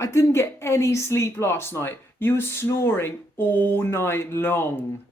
I didn't get any sleep last night. You were snoring all night long.